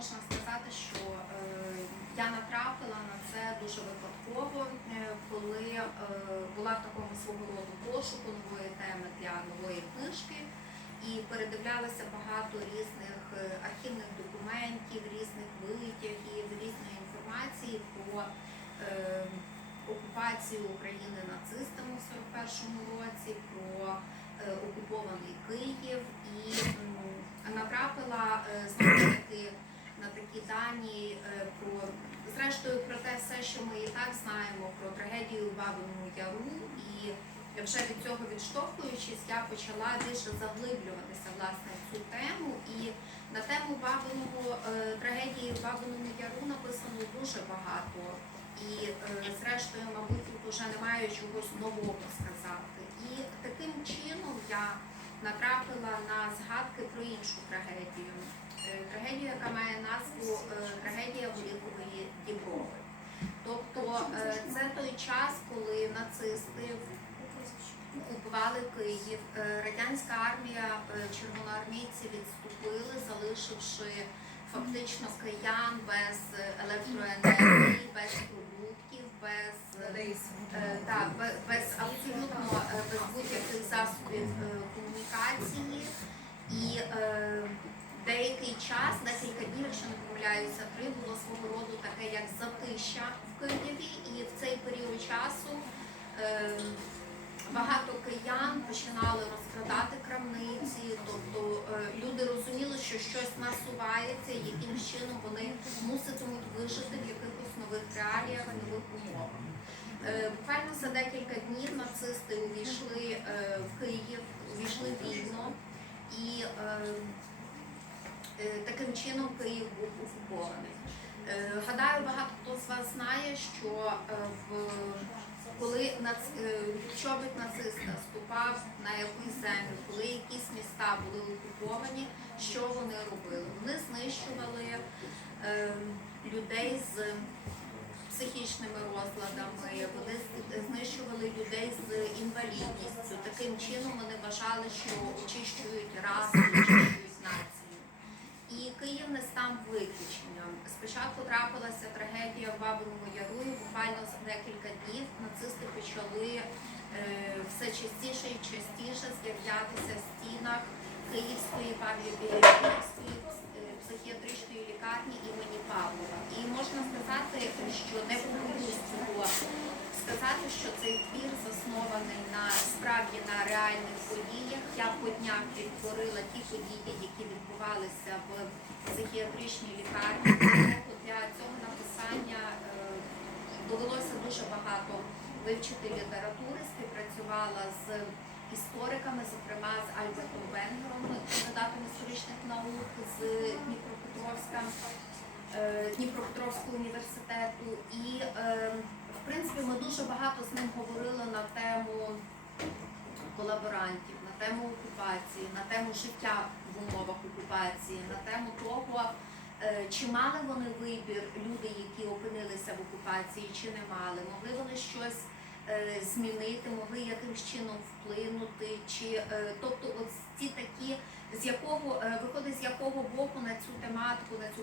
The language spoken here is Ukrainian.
можна сказати, що е, я натрапила на це дуже випадково, е, коли е, була в такому свого роду пошуку нової теми для нової книжки і передивлялася багато різних архівних документів, різних витягів, різної інформації про окупацію України нацистами у 41-му році, про окупований Київ. І натрапила таки на такі дані е, про зрештою про те все, що ми і так знаємо про трагедію в Бабиному Яру, і вже від цього відштовхуючись, я почала більше заглиблюватися власне в цю тему. І на тему Бабиного е, трагедії в Бабиному Яру написано дуже багато. І е, зрештою, мабуть, тут вже немає чогось нового сказати. І таким чином я натрапила на згадки про іншу трагедію. Е, Трагедію, яка має назву е, Трагедія Горіхової Діброви. Тобто е, це той час, коли нацисти окупували Київ. Радянська армія, червоноармійці відступили, залишивши фактично киян без електроенергії, без продуктів, без е, Е, Так, бе- без абсолютно е, без будь-яких засобів е, комунікації. І е, деякий час, декілька днів, якщо не помиляюся, три було свого роду таке як затища в Києві. І в цей період часу е, багато киян починали розкрадати крамниці, тобто е, люди розуміли, що щось насувається, яким чином вони муситимуть вижити в якихось нових реаліях, нових умовах. Е, Буквально за декілька днів нацисти увійшли е, в Київ, увійшли вільно, і е, таким чином Київ був окупований. Гадаю, багато хто з вас знає, що коли чобіт нациста ступав на якусь землю, коли якісь міста були окуповані, що вони робили? Вони знищували людей з психічними розладами, вони знищували людей з інвалідністю. Таким чином вони вважали, що очищують расу, очищують націю. І Київ не став виключенням. Спочатку трапилася трагедія в Бабиному Яру, і буквально за декілька днів нацисти почали е, все частіше і частіше з'являтися в стінах Київської Павлі- е, Київської е, психіатричної лікарні імені Павлова. І можна сказати, що не цього сказати, що цей твір заснований на справді на реальних подіях. Я по днях відтворила ті події, які відбувалися в психіатричній лікарні. Для цього написання е, довелося дуже багато вивчити літератури, співпрацювала з істориками, зокрема з Альбертом Венгером, кандидатом історичних наук з Дніпропетровська, Дніпропетровського університету. І е, в принципі ми дуже багато з ним говорили на тему колаборантів, на тему окупації, на тему життя в умовах окупації, на тему того. е, Чи мали вони вибір, люди, які опинилися в окупації, чи не мали? Могли вони щось е, змінити, могли якимось чином вплинути, чи е, тобто, от ці такі, з якого е, виходить з якого боку на цю тематику, на цю